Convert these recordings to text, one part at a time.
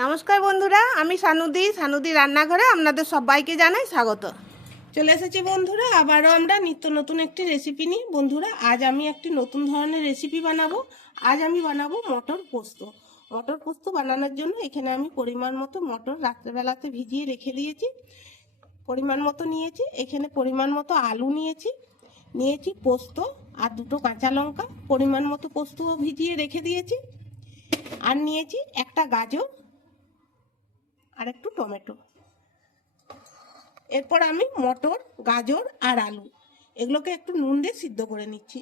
নমস্কার বন্ধুরা, আমি সানুদি সানুদি রান্নাঘরে আপনাদের সবাইকে জানাই স্বাগত। চলে এসেছি বন্ধুরা, আবারও আমরা নিত্য নতুন একটি রেসিপি নিই বন্ধুরা, আজ আমি একটি নতুন ধরনের রেসিপি বানাবো। আজ আমি বানাবো মটর পোস্ত। মটর পোস্ত বানানোর জন্য এখানে আমি পরিমাণ মতো মটর রাত্রেবেলাতে ভিজিয়ে রেখে দিয়েছি। পরিমাণ মতো নিয়েছি, এখানে পরিমাণ মতো আলু নিয়েছি। নিয়েছি পোস্ত আর দুটো কাঁচা লঙ্কা। পরিমাণ মতো পোস্ত ভিজিয়ে রেখে দিয়েছি। আর নিয়েছি একটা গাজর। আর একটু টমেটো। এরপর আমি মটর, গাজর আর আলু। এগুলোকে একটু নুন দিয়ে সিদ্ধ করে নিচ্ছি।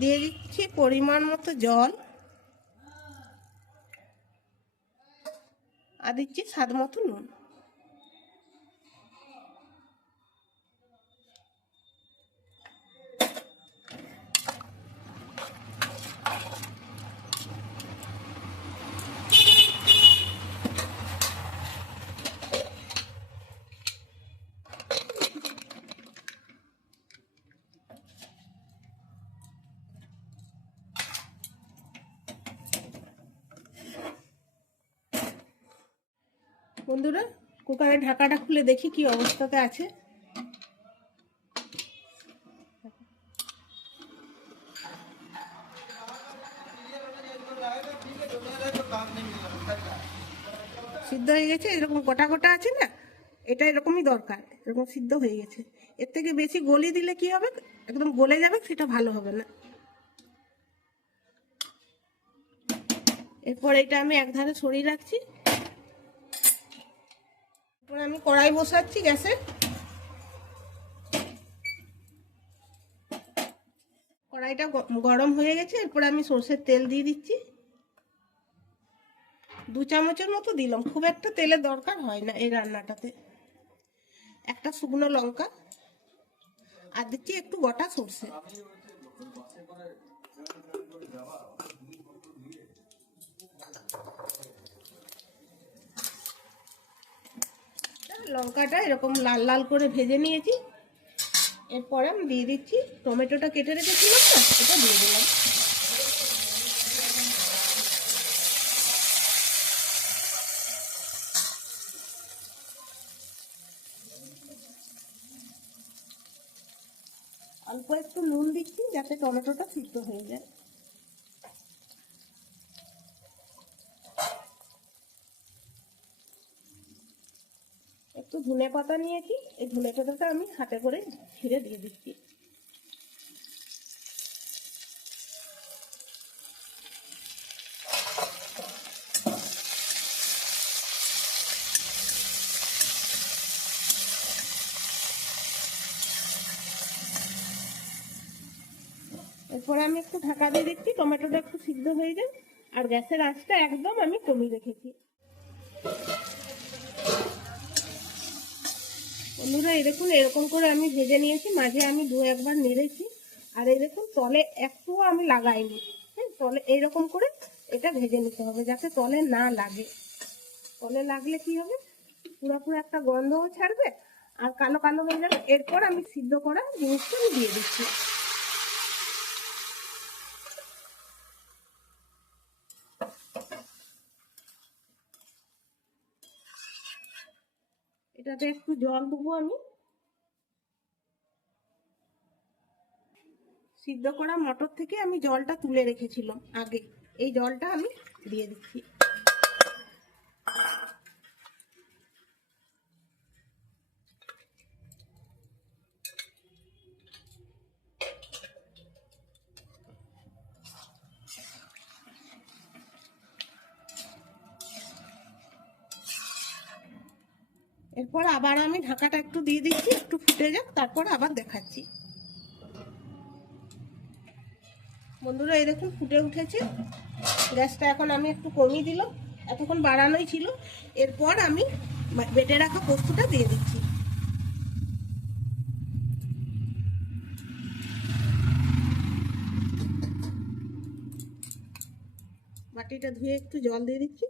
দিয়ে দিচ্ছি পরিমাণ মতো জল। আর দিচ্ছি স্বাদ মতো নুন। বন্ধুরা, কুকারের ঢাকাটা খুলে দেখি কি অবস্থাতে আছে। সিদ্ধ হয়ে গেছে, এরকম গোটা গোটা আছে না? এটা এরকমই দরকার, এরকম সিদ্ধ হয়ে গেছে। এর থেকে বেশি গলি দিলে কি হবে? একদম গলে যাবে, সেটা ভালো হবে না। এরপর এটা আমি এক ধারে সরিয়ে রাখছি। এরপর আমি কড়াই বসাচ্ছি গ্যাসে। কড়াইটা গরম হয়ে গেছে, এরপর আমি সর্ষের তেল দিয়ে দিচ্ছি। দু চামচের মতো দিলাম, খুব একটা তেলের দরকার হয় না এই রান্নাটাতে। একটা শুকনো লঙ্কা, আর দিচ্ছি একটু গোটা সর্ষে। লঙ্কাটা এরকম লাল লাল করে ভেজে নিয়েছি। এরপরে আমি দিয়ে দিচ্ছি টমেটোটা কেটে রেখেছিলাম না এটা দিয়ে দিলাম। অল্প একটু নুন দিচ্ছি যাতে টমেটোটা সিদ্ধ হয়ে যায়। একটু ধনে পাতা নিয়েছি এই ধনে পাতাটা আমি হাতে করে ছিঁড়ে দিয়ে দিচ্ছি। এরপরে আমি একটু ঢাকা দিয়ে দিচ্ছি, টমেটোটা একটু সিদ্ধ হয়ে যায় আর গ্যাসের আঁচটা একদম আমি কমিয়ে রেখেছি। বন্ধুরা দেখুন, এরকম করে আমি ভেজে নিয়েছি। মাঝে আমি দু একবার নেড়েছি। আর এই দেখুন, তলে একটুও আমি লাগাইনি। হ্যাঁ তলে এইরকম করে এটা ভেজে নিতে হবে যাতে তলে না লাগে। তলে লাগলে কি হবে? পুরোপুরি একটা গন্ধও ছাড়বে আর কালো কালো হয়ে যাবে। এরপর আমি সিদ্ধ করা জিনিসটা আমি দিয়ে দিচ্ছি। এটাতে একটু জল দেবো আমি। সিদ্ধ করা মটর থেকে আমি জলটা তুলে রেখেছিলাম আগে। এই জলটা আমি দিয়ে দিচ্ছি। এরপর আবার আমি ঢাকাটা একটু দিয়ে দিচ্ছি, একটু ফুটে যাক, তারপর আবার দেখাচ্ছি। বন্ধুরা, এই দেখুন, ফুটে উঠেছে। গ্যাসটা এখন আমি একটু কমিয়ে দিল এতক্ষণ বাড়ানোই ছিল। এরপর আমি বেটে রাখা পোস্তটা দিয়ে দিচ্ছি। বাটিটা ধুয়ে একটু জল দিয়ে দিচ্ছি।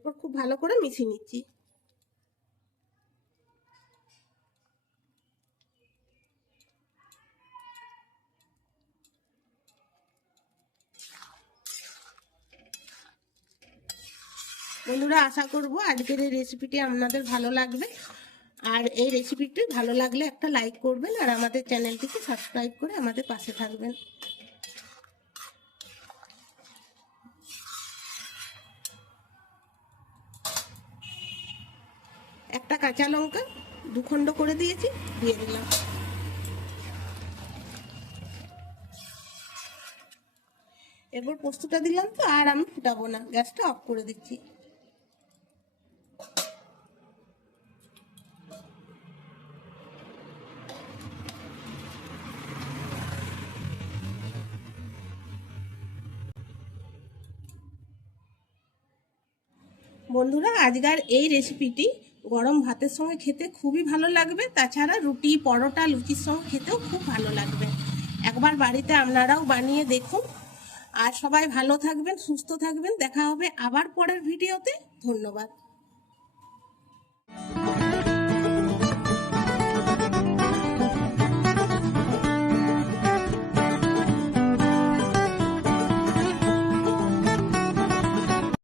এরপর খুব ভালো করে মিশিয়ে নিচ্ছি। বন্ধুরা, আশা করব আজকের এই রেসিপিটি আপনাদের ভালো লাগবে। আর এই রেসিপিটি ভালো লাগলে একটা লাইক করবেন আর আমাদের চ্যানেলটিকে সাবস্ক্রাইব করে আমাদের পাশে থাকবেন একটা কাঁচা লঙ্কা দুখণ্ড করে দিয়েছি, দিয়ে দিলাম। এরপর পোস্তটা দিলাম তো, আর আমি ফুটাবো না, গ্যাসটা অফ করে দিচ্ছি। বন্ধুরা, আজকের এই রেসিপিটি গরম ভাতের সঙ্গে খেতে খুবই ভালো লাগবে। তাছাড়া রুটি, পরোটা, লুচির সঙ্গে খেতেও খুব ভালো লাগবে। একবার বাড়িতে আপনারাও বানিয়ে দেখুন। আর সবাই ভালো থাকবেন, সুস্থ থাকবেন। দেখা হবে আবার পরের ভিডিওতে। ধন্যবাদ।